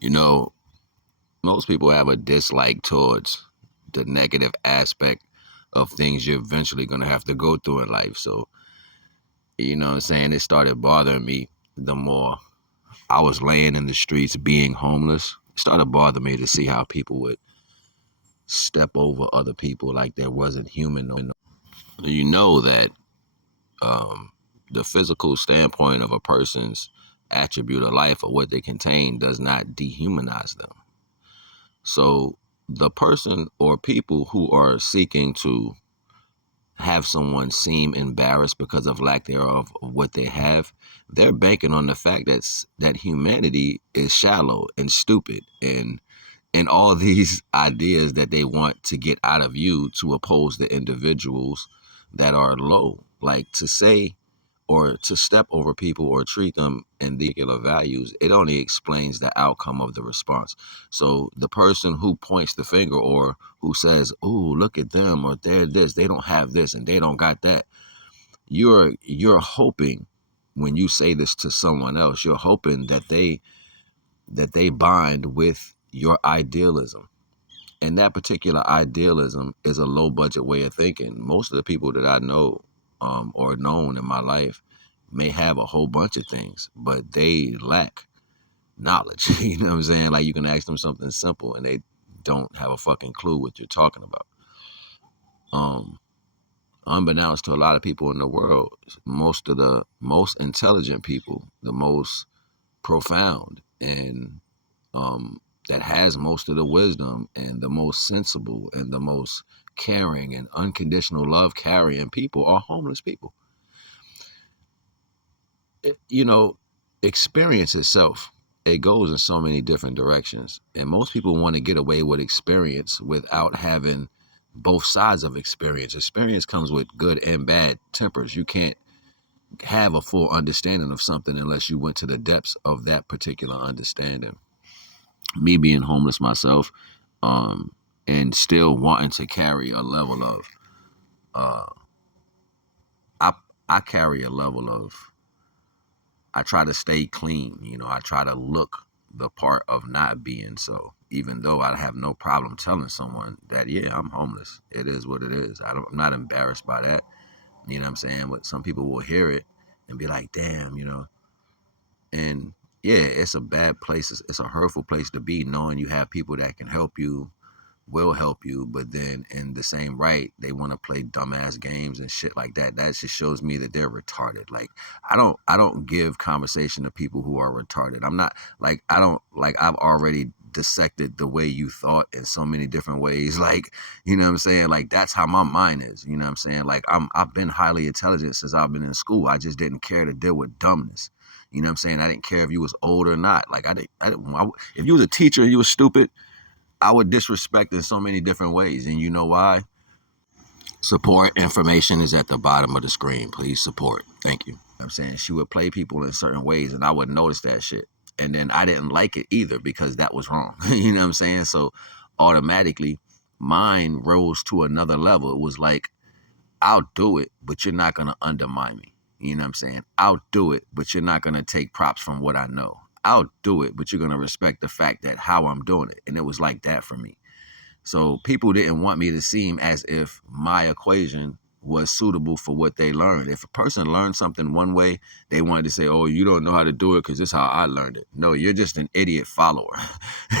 You know, most people have a dislike towards the negative aspect of things you're eventually going to have to go through in life. So, you know what I'm saying? It started bothering me the more I was laying in the streets being homeless. It started bothering me to see how people would step over other people like there wasn't human. You know that um, the physical standpoint of a person's attribute of life or what they contain does not dehumanize them. So the person or people who are seeking to have someone seem embarrassed because of lack thereof of what they have, they're banking on the fact that humanity is shallow and stupid and all these ideas that they want to get out of you to oppose the individuals that are low. Like to say or to step over people or treat them in the particular values, it only explains the outcome of the response. So the person who points the finger or who says, "Oh, look at them," or "They're this, they don't have this, and they don't got that," you're hoping when you say this to someone else, you're hoping that they bind with your idealism. And that particular idealism is a low budget way of thinking. Most of the people that I know or known in my life may have a whole bunch of things, but they lack knowledge. You know what I'm saying? Like you can ask them something simple and they don't have a fucking clue what you're talking about. Um, Unbeknownst to a lot of people in the world, most of the most intelligent people, the most profound and that has most of the wisdom and the most sensible and the most caring and unconditional love carrying people are homeless people. You know, experience itself, it goes in so many different directions. And most people want to get away with experience without having both sides of experience. Experience comes with good and bad tempers. You can't have a full understanding of something unless you went to the depths of that particular understanding. Me being homeless myself, um, and still wanting to carry a level of, uh, I I carry a level of, I try to stay clean. You know, I try to look the part of not being so. Even though I have no problem telling someone that, yeah, I'm homeless. It is what it is. I'm not embarrassed by that. You know what I'm saying? But some people will hear it and be like, damn, you know. And yeah, it's a bad place. It's a hurtful place to be, knowing you have people that can help you, will help you, but then in the same right, they want to play dumbass games and shit like that. That just shows me that they're retarded. Like I don't give conversation to people who are retarded. I'm not like I don't like I've already dissected the way you thought in so many different ways. Like, you know what I'm saying? Like that's how my mind is. You know what I'm saying? Like I've been highly intelligent since I've been in school. I just didn't care to deal with dumbness. You know what I'm saying? I didn't care if you was old or not. Like if you was a teacher and you was stupid, I would disrespect in so many different ways. And you know why? Support information is at the bottom of the screen. Please support. Thank you. I'm saying she would play people in certain ways and I would notice that shit. And then I didn't like it either because that was wrong. You know what I'm saying? So automatically mine rose to another level. It was like, I'll do it, but you're not going to undermine me. You know what I'm saying? I'll do it, but you're not going to take props from what I know. I'll do it, but you're going to respect the fact that how I'm doing it. And it was like that for me. So people didn't want me to seem as if my equation was suitable for what they learned. If a person learned something one way, they wanted to say, "Oh, you don't know how to do it because this is how I learned it." No, you're just an idiot follower.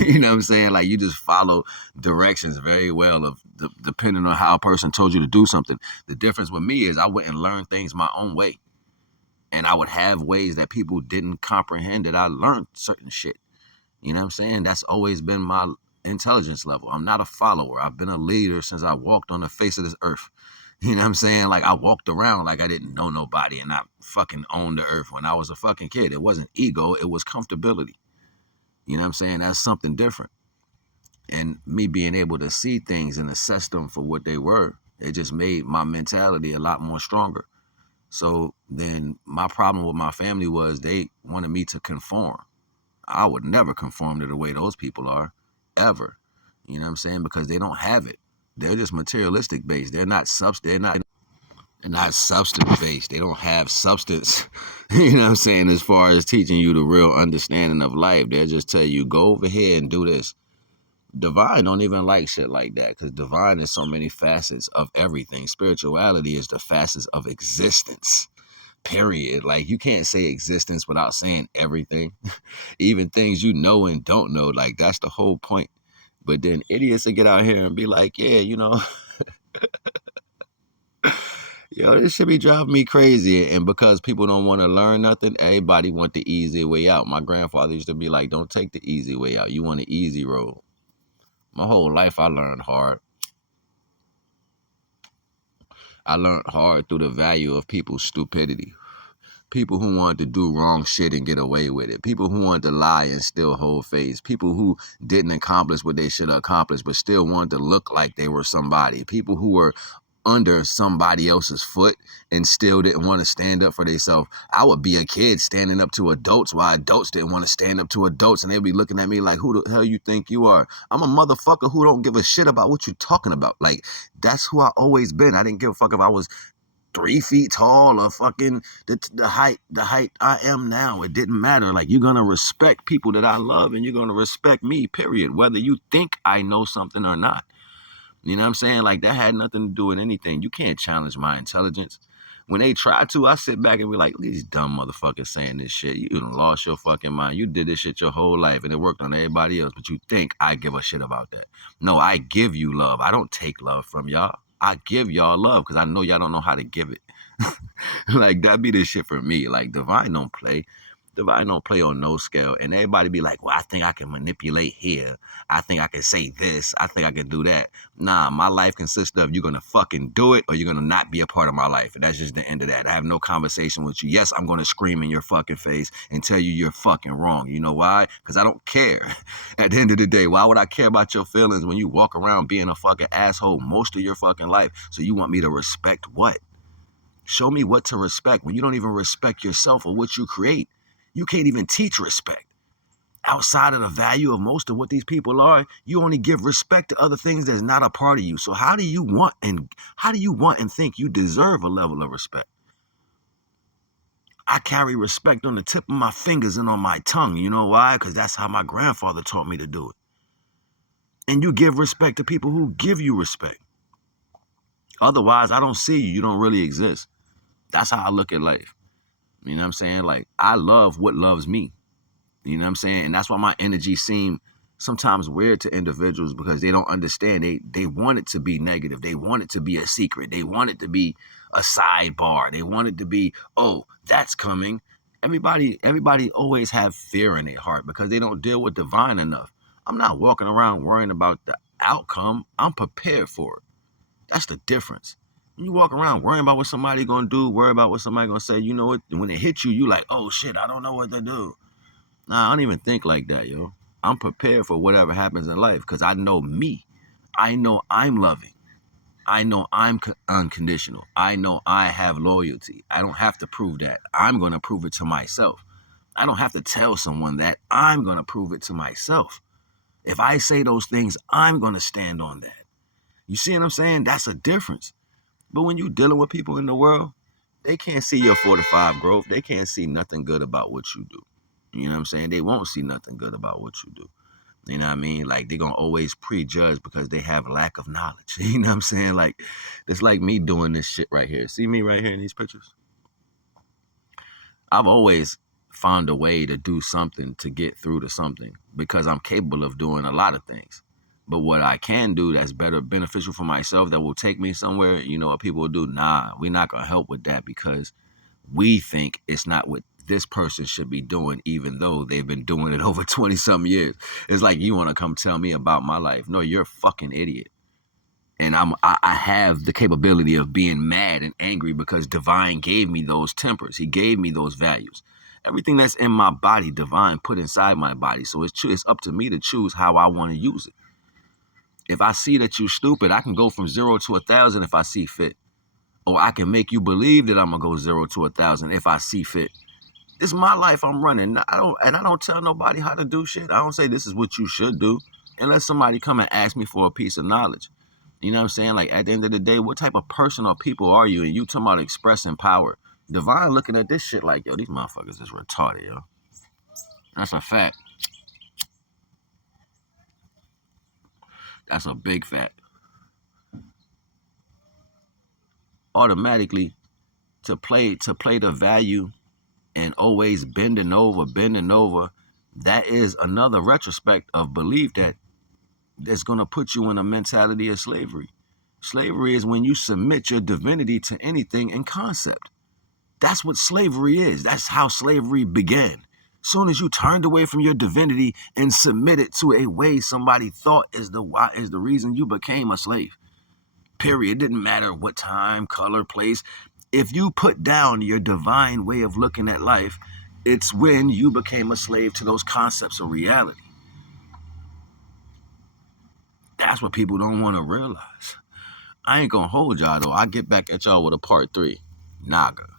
You know what I'm saying? Like you just follow directions very well of depending on how a person told you to do something. The difference with me is I went and learned things my own way, and I would have ways that people didn't comprehend that I learned certain shit. You know what I'm saying? That's always been my intelligence level. I'm not a follower. I've been a leader since I walked on the face of this earth. You know what I'm saying? Like I walked around like I didn't know nobody and I fucking owned the earth when I was a fucking kid. It wasn't ego, it was comfortability. You know what I'm saying? That's something different. And me being able to see things and assess them for what they were, it just made my mentality a lot more stronger. So then my problem with my family was they wanted me to conform. I would never conform to the way those people are, ever. You know what I'm saying? Because they don't have it. They're just materialistic based. They're not subs. They're not. They're not substance based. They don't have substance. You know what I'm saying? As far as teaching you the real understanding of life, they'll just tell you, go over here and do this. Divine don't even like shit like that, because divine is so many facets of everything. Spirituality is the facets of existence. Period. Like, you can't say existence without saying everything. Even things you know and don't know. Like, that's the whole point. But then idiots will get out here and be like, yeah, yo, this should be driving me crazy. And because people don't want to learn nothing, everybody want the easy way out. My grandfather used to be like, don't take the easy way out. You want the easy road. My whole life I learned hard. I learned hard through the value of people's stupidity. People who wanted to do wrong shit and get away with it. People who wanted to lie and still hold face. People who didn't accomplish what they should have accomplished but still wanted to look like they were somebody. People who were under somebody else's foot and still didn't want to stand up for themselves. I would be a kid standing up to adults while adults didn't want to stand up to adults, and they'd be looking at me like, who the hell you think you are? I'm a motherfucker who don't give a shit about what you're talking about. Like, that's who I always been. I didn't give a fuck if I was 3 feet tall or fucking the height I am now. It didn't matter. Like, you're gonna respect people that I love and you're gonna respect me, period. Whether you think I know something or not. You know what I'm saying? Like, that had nothing to do with anything. You can't challenge my intelligence. When they try to, I sit back and be like, these dumb motherfuckers saying this shit. You done lost your fucking mind. You did this shit your whole life and it worked on everybody else, but you think I give a shit about that. No, I give you love. I don't take love from y'all. I give y'all love because I know y'all don't know how to give it. Like, that be the shit for me. Like, Divine don't play. Divine don't play on no scale. And everybody be like, well, I think I can manipulate here. I think I can say this. I think I can do that. Nah, my life consists of, you're going to fucking do it or you're going to not be a part of my life. And that's just the end of that. I have no conversation with you. Yes, I'm going to scream in your fucking face and tell you you're fucking wrong. You know why? Because I don't care. At the end of the day, why would I care about your feelings when you walk around being a fucking asshole most of your fucking life? So you want me to respect what? Show me what to respect when you don't even respect yourself or what you create. You can't even teach respect. Outside of the value of most of what these people are, you only give respect to other things that's not a part of you. So how do you want and think you deserve a level of respect? I carry respect on the tip of my fingers and on my tongue. You know why? Because that's how my grandfather taught me to do it. And you give respect to people who give you respect. Otherwise, I don't see you. You don't really exist. That's how I look at life. You know what I'm saying? Like, I love what loves me. You know what I'm saying? And that's why my energy seem sometimes weird to individuals, because they don't understand. They want it to be negative. They want it to be a secret. They want it to be a sidebar. They want it to be, oh, that's coming. Everybody always have fear in their heart because they don't deal with divine enough. I'm not walking around worrying about the outcome. I'm prepared for it. That's the difference. When you walk around worrying about what somebody gonna do, worry about what somebody gonna say, you know what? When it hits you, you like, oh shit, I don't know what to do. Nah, I don't even think like that, yo. I'm prepared for whatever happens in life because I know me. I know I'm loving. I know I'm unconditional. I know I have loyalty. I don't have to prove that. I'm going to prove it to myself. I don't have to tell someone that. I'm going to prove it to myself. If I say those things, I'm going to stand on that. You see what I'm saying? That's a difference. But when you're dealing with people in the world, they can't see your 4 to 5 growth. They can't see nothing good about what you do. You know what I'm saying? They won't see nothing good about what you do. You know what I mean? Like, they're going to always prejudge because they have lack of knowledge. You know what I'm saying? Like, it's like me doing this shit right here. See me right here in these pictures? I've always found a way to do something to get through to something because I'm capable of doing a lot of things. But what I can do that's better beneficial for myself, that will take me somewhere, you know what people will do? Nah, we're not going to help with that because we think it's not what this person should be doing, even though they've been doing it over 20 some years. It's like, you want to come tell me about my life. No, you're a fucking idiot. And I have the capability of being mad and angry because Divine gave me those tempers. He gave me those values. Everything that's in my body, Divine put inside my body. So it's up to me to choose how I want to use it. If I see that you're stupid, I can go from 0 to 1,000 if I see fit. Or I can make you believe that I'm gonna go 0 to 1,000 if I see fit. This is my life I'm running. I don't tell nobody how to do shit. I don't say this is what you should do unless somebody come and ask me for a piece of knowledge. You know what I'm saying? Like at the end of the day, what type of person or people are you? And you talking about expressing power. Divine looking at this shit like, yo, these motherfuckers is retarded, yo. That's a fact. That's a big fact. Automatically to play the value and always bending over, that is another retrospect of belief that's gonna put you in a mentality of slavery. Slavery is when you submit your divinity to anything in concept. That's what slavery is. That's how slavery began. Soon as you turned away from your divinity and submitted to a way somebody thought is the reason you became a slave. Period. It didn't matter what time, color, place. If you put down your divine way of looking at life, it's when you became a slave to those concepts of reality. That's what people don't want to realize. I ain't gonna hold y'all though. I get back at y'all with a part 3. NAGA.